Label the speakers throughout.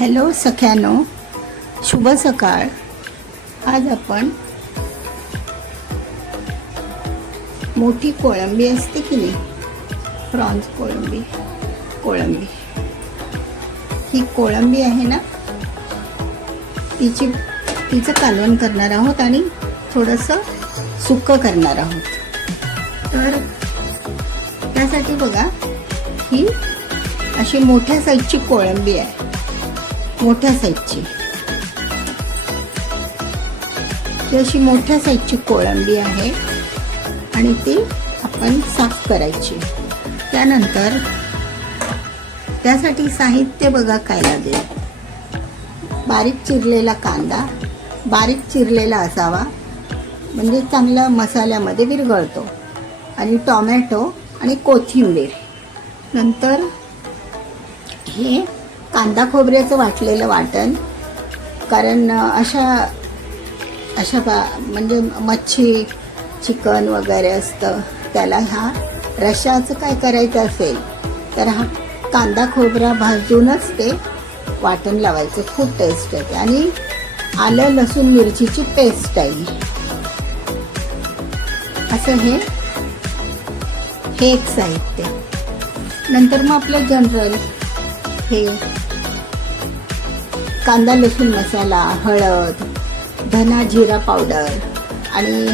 Speaker 1: Hello सख्यानो शुभ सकाळ. आज आपण मोठी कोळंबी असते की नाही? प्रॉन्स कोळंबी. कोळंबी. ही कोळंबी आहे ना तिची तिचं कालवण करणार आहोत आणि थोडंसं सुक्कं करणार आहोत. तर त्यासाठी बघा ही अशी मोठ्या साईजची कोळंबी आहे. मोठ्या साईजची ही अशी मोठ्या साईजची कोळंबी आहे. आणि ती आपण साफ करायची. त्यानंतर त्यासाठी साहित्य बघा काय लागेल. बारीक चिरलेला कांदा बारीक चिरलेला असावा. म्हणजे चांगला मसाल्यामध्ये विरघळतो. आणि टॉमॅटो आणि कोथिंबीर. नंतर हे कांदा खोबऱ्याचं वाटलेलं वाटण. कारण अशा अशा बा म्हणजे मच्छी चिकन वगैरे असतं. त्याला ह्या रशाचं काय करायचं असेल तर हा कांदा खोबरा भाजूनच ते वाटण लावायचं. खूप टेस्ट येते. आणि आलं लसूण मिरचीची पेस्ट आहे असं हे हे एक साहित्य. नंतर मग आपलं जनरल हे कांदा लसूण मसाला हळद धना जिरा पावडर आणि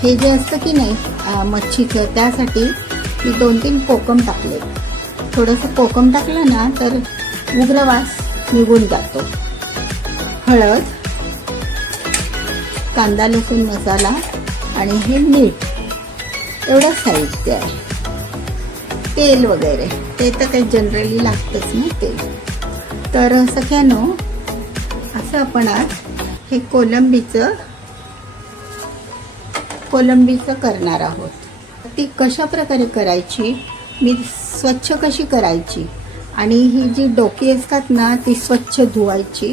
Speaker 1: हे जे असतं की नाही मच्छीचं त्यासाठी मी दोन तीन कोकम टाकले. थोडंसं कोकम टाकलं ना तर उग्रवास निघून जातो. हळद कांदा लसूण मसाला आणि हे मीठ. एवढंच साहित्य आहे. तेल वगैरे. ते तर काही जनरली लागतंच ना तेल. तर सख्यानो असं आपण आज हे कोलंबीचं कोलंबीचं करणार आहोत. ती कशा प्रकारे करायची? मी स्वच्छ कशी करायची? आणि ही जी डोकी असतात ना ती स्वच्छ धुवायची.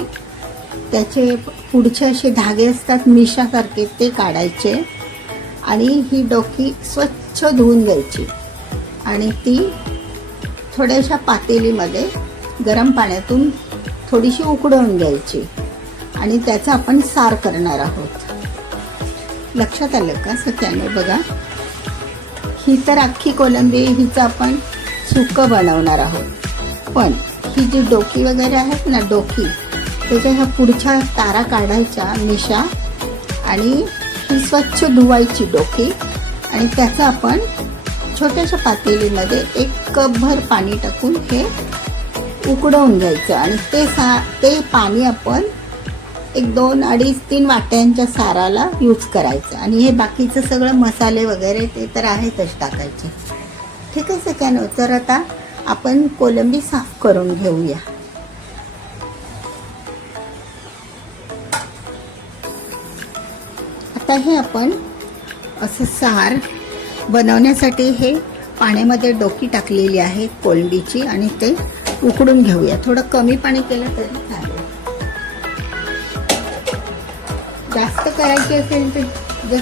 Speaker 1: त्याचे पुढचे असे धागे असतात मिशासारखे ते काढायचे. आणि ही डोकी स्वच्छ धुवून घ्यायची. आणि ती थोड्याशा पातेलीमध्ये गरम पाण्यातून थोडीशी उकडवून घ्यायची आणि त्याचा आपण सार करणार आहोत. लक्षात आलं का सत्याने? बघा. ही तर अख्खी कोलंबी हिचं आपण सुकं बनवणार आहोत. पण ही जी डोकी वगैरे आहेत ना डोकी त्याच्या ह्या पुढच्या तारा काढायच्या मिशा आणि ही स्वच्छ धुवायची डोकी आणि त्याचं आपण छोट्याशा पातेलीमध्ये एक कपभर पाणी टाकून हे उकडवून घ्यायचं आणि ते सा ते पाणी आपण एक दोन अडीच तीन वाट्यांच्या साराला यूज करायचं. आणि हे बाकीचं सगळं मसाले वगैरे ते तर आहेतच टाकायचे. ठीक आहे सगळ्यांनो तर आता आपण कोलंबी साफ करून घेऊया. आता हे आपण असं सार बनवण्यासाठी हे पाण्यामध्ये डोकी टाकलेली आहे कोलंबीची आणि ते उकडून घेऊया. थोडं कमी पाणी केलं तरी चालेल. जास्त करायची असेल तर जर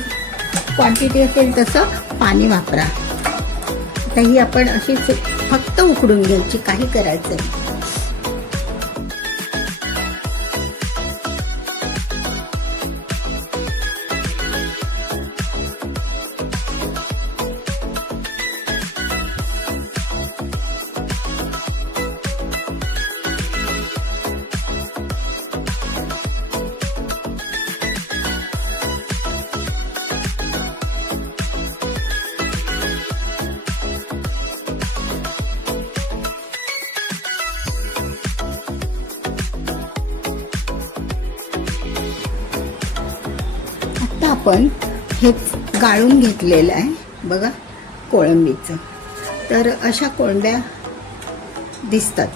Speaker 1: क्वांटिटी असेल तसं पाणी वापरा. आता ही आपण अशी फक्त उकडून घ्यायची काही करायचं आपण हे गाळून घेतलेलं आहे. बघा कोळंबीचं. तर अशा कोंड्या दिसतात.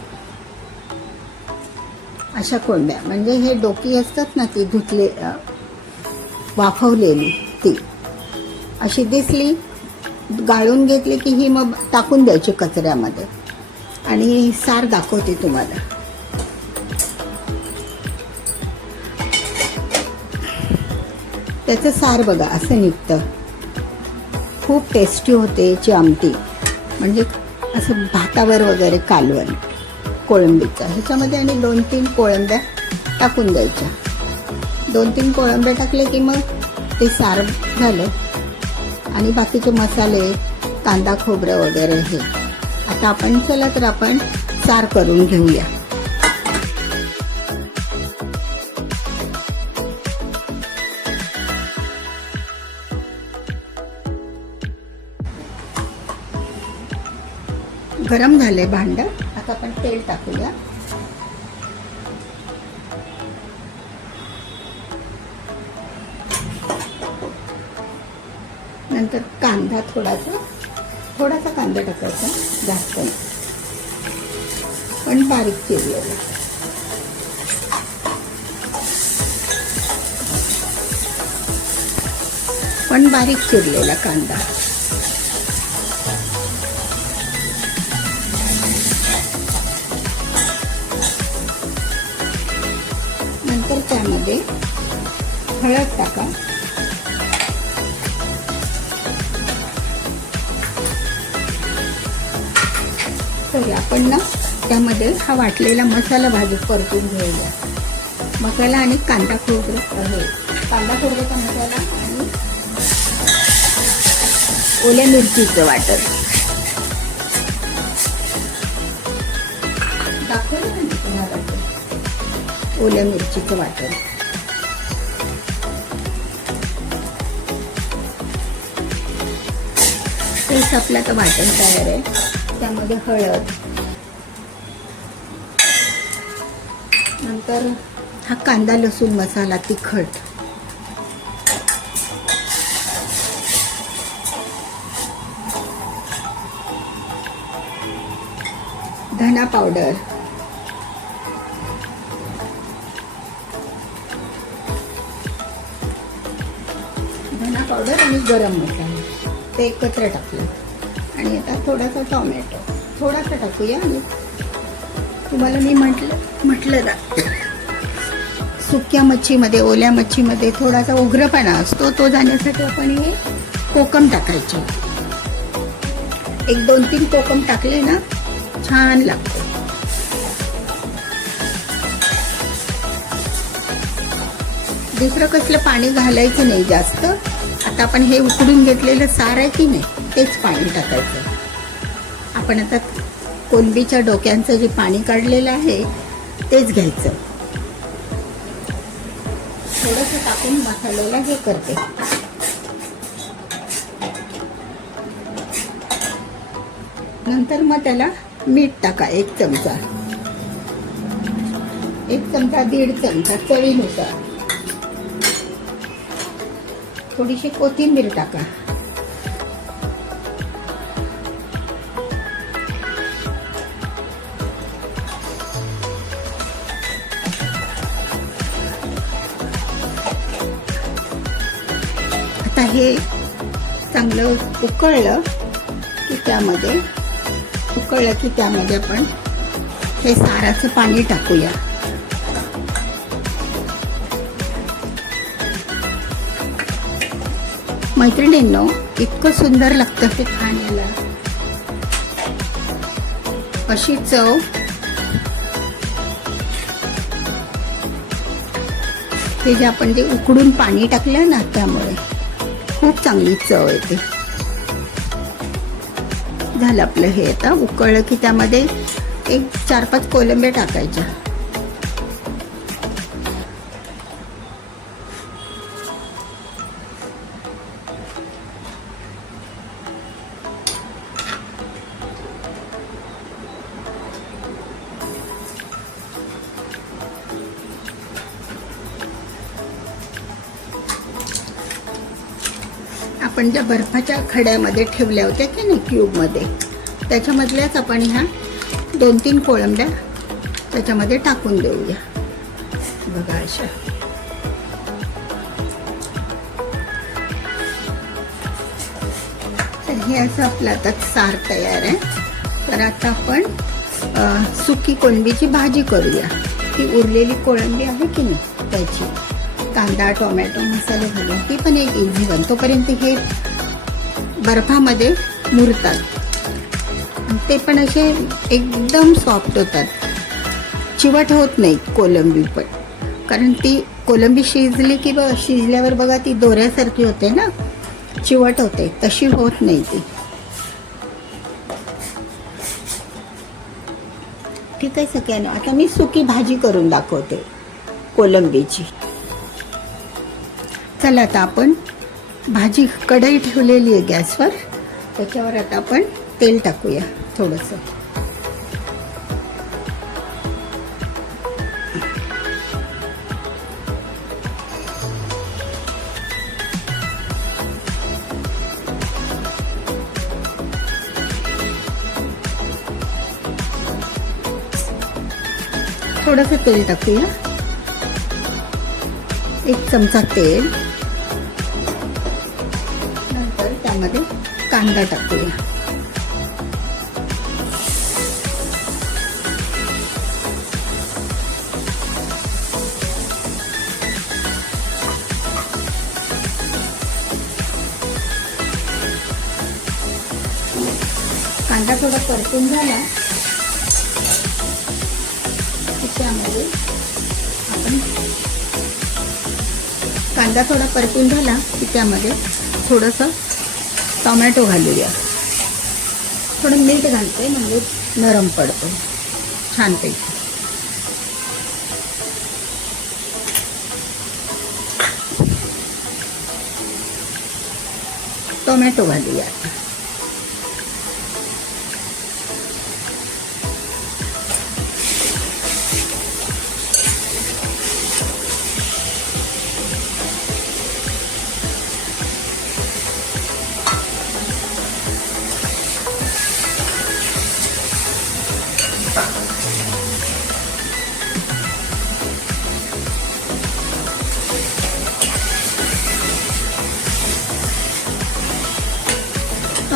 Speaker 1: अशा कोंड्या म्हणजे हे डोकी असतात ना ती धुतले वाफवलेली ती. अशी दिसली गाळून घेतली की ही मग टाकून द्यायची कचऱ्यामध्ये. आणि सार दाखवते तुम्हाला. त्याचं सार बघा असं निघतं. खूप टेस्टी होते याची आमटी. म्हणजे असं भातावर वगैरे कालवण कोळंबीचं. ह्याच्यामध्ये आणि दोन तीन कोळंब्या टाकून द्यायच्या. दोन तीन कोळंब्या टाकले की मग ते सार झालं. आणि बाकीचे मसाले कांदा खोबरं वगैरे हे. आता आपण चला तर आपण सार करून घेऊया. गरम झाले भांड. आता आपण तेल टाकूया. नंतर कांदा थोडासा थोडासा कांदा टाकायचा जास्त पण बारीक चिरलेला. पण बारीक चिरलेला कांदा. त्यामध्ये हळद टाका. तर आपण ना त्यामध्ये हा वाटलेला मसाला भाजी परतून घेऊया. मसाला आणि कांदा खोबरं आहे. कांदा खोबऱ्याचा मसाला आणि ओल्या मिरचीचं वाटण. दाखवलं ओल्या मिरचीचं वाटण. तेच आपलं आता वाटण तयार आहे. त्यामध्ये हळद. नंतर हा कांदा लसूण मसाला तिखट. धना पावडर. धना पावडर आणि गरम मसाला. ते एकत्र टाकलं. आणि आता थोडासा टॉमॅटो थोडासा टाकूया आणि तुम्हाला मी म्हटलं म्हटलं ना सुक्या मच्छीमध्ये ओल्या मच्छीमध्ये थोडासा उग्रपणा असतो तो जाण्यासाठी आपण हे कोकम टाकायचे. एक दोन तीन कोकम टाकले ना छान लागतो. दुसरं कसलं पाणी घालायचं नाही जास्त. आता आपण हे उकडून घेतलेलं सार आहे की नाही तेच पाणी टाकायचं. आपण आता कोलंबीच्या डोक्यांचं जे पाणी काढलेलं आहे तेच घ्यायचं. थोडंसं टाकून मसाल्याला हे करते. नंतर मग त्याला मीठ टाका एक चमचा. एक चमचा दीड चमचा चवीनुसार. थोडीशी कोथिंबीर टाका. आता हे चांगलं उकळलं की त्यामध्ये उकळलं की त्यामध्ये आपण हे साराचं पाणी टाकूया. मैत्रिणींनो इतकं सुंदर लागतं ते खाण्याला अशी चव. हे जे आपण जे उकडून पाणी टाकलं ना त्यामुळे खूप चांगली चव येते. झालं आपलं हे आता. उकळलं की त्यामध्ये एक चार पाच कोलंबे टाकायच्या. आपण ज्या बर्फाच्या खड्यामध्ये ठेवल्या होत्या की नाही क्यूबमध्ये त्याच्यामधल्याच आपण ह्या दोन तीन कोळंब्या त्याच्यामध्ये टाकून देऊया. बघा अशा. तर हे असं आपलं आता सार तयार आहे. तर आता आपण सुकी कोळंबीची भाजी करूया. ती उरलेली कोळंबी आहे की नाही? त्याची. कांदा टोमॅटो मसाले घालून ती पण एक इझी बन तोपर्यंत हे बर्फामध्ये मुरतात. ते पण असे एकदम सॉफ्ट होतात. चिवट होत नाही कोलंबी पण. कारण ती कोलंबी शिजली की बघ शिजल्यावर बघा ती दोऱ्यासारखी होते ना. चिवट होते. तशी होत नाही ती. ठीक आहे सगळ्यांना आता मी सुकी भाजी करून दाखवते कोलंबीची. चला आता आपण भाजी कढई ठेवलेली आहे गॅसवर. त्याच्यावर आता आपण तेल टाकूया थोडंसं. थोडंसं तेल टाकूया. एक चमचा तेल. नंतर त्यामध्ये कांदा टाकूया. कांदा थोडा परतून झाला. त्यामध्ये कांदा थोडा परतून झाला की त्यामध्ये थोडंसं टोमॅटो घालूया. थोडं मीठ घालते म्हणजे नरम पडतो. छानपैकी. टोमॅटो घालूया.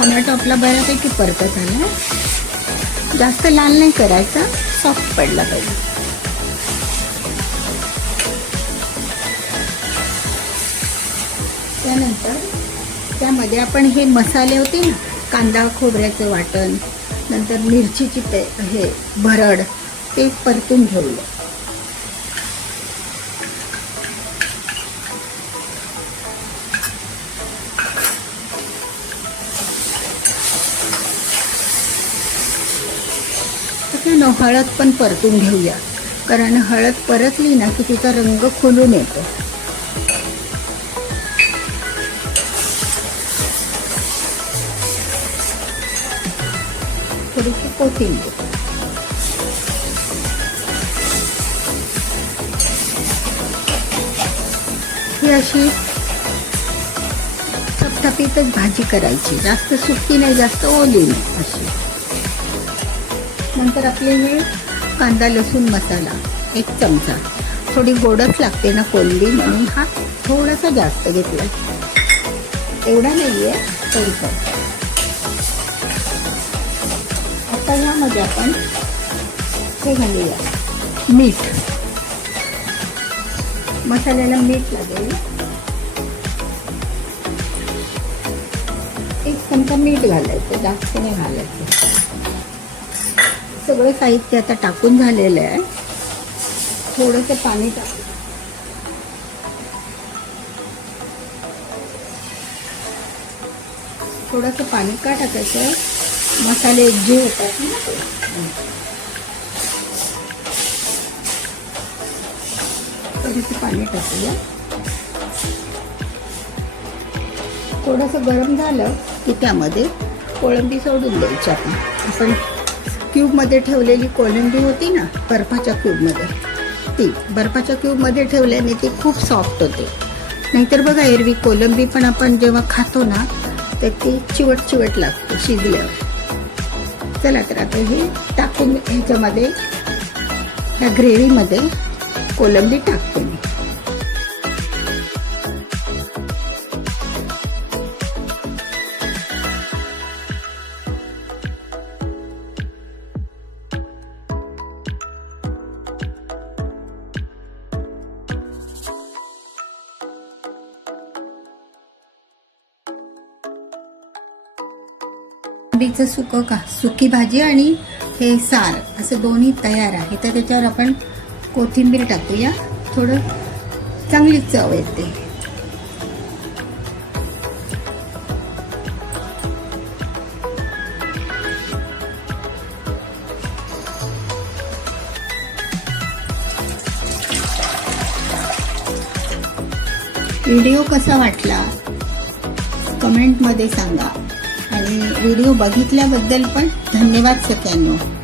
Speaker 1: टोमॅटो आपला बऱ्यापैकी परतत आला. जास्त लाल नाही करायचा सॉफ्ट पडला पाहिजे. त्यानंतर त्यामध्ये आपण हे मसाले होते ना कांदा खोबऱ्याचं वाटण नंतर मिरचीची पे हे भरड ते परतून घेऊया. हळद पण परतून घेऊया. कारण हळद परतली ना की तिचा रंग खुलून येतो. थोडीशी कोथिंबीर. ही अशी थपथपीतच भाजी करायची. जास्त सुकी नाही जास्त ओली नाही अशी. नंतर आपले हे कांदा लसूण मसाला एक चमचा. थोडी गोडच लागते ना कोल्ली म्हणून. हा थोडासा जास्त घेतला एवढा नाही आहे थोडंसं आता यामध्ये आपण हे घालूया. मीठ. मसाल्याला मीठ लागेल. एक चमचा मीठ घालायचं जास्त नाही घालायचं. सगळं साहित्य आता टाकून झालेलं आहे. थोडंसं पाणी टाक थोडंसं पाणी का टाकायचं? मसाले एकजीव होतात ना. थोडंसं पाणी टाकूया. थोडंसं गरम झालं की त्यामध्ये कोळंबी सोडून द्यायची आपण. आपण क्यूबमध्ये ठेवलेली कोलंबी होती ना बर्फाच्या क्यूबमध्ये ती बर्फाच्या क्यूबमध्ये ठेवल्याने ती खूप सॉफ्ट होते. नाहीतर बघा एरवी कोलंबी पण आपण जेव्हा खातो ना तर ती चिवट चिवट लागते शिजल्यावर. चला तर आता हे टाकून ह्याच्यामध्ये ह्या ग्रेव्हीमध्ये कोलंबी टाकते. मी सुकं का? सुकी भाजी आणि हे सार असं दोन्ही तयार आहे. तर त्याच्यावर आपण कोथिंबीर टाकूया. थोडं चांगली चव येते. व्हिडिओ कसा वाटला? कमेंटमध्ये सांगा. व्हिडिओ बघितल्याबद्दल पण धन्यवाद सगळ्यांना.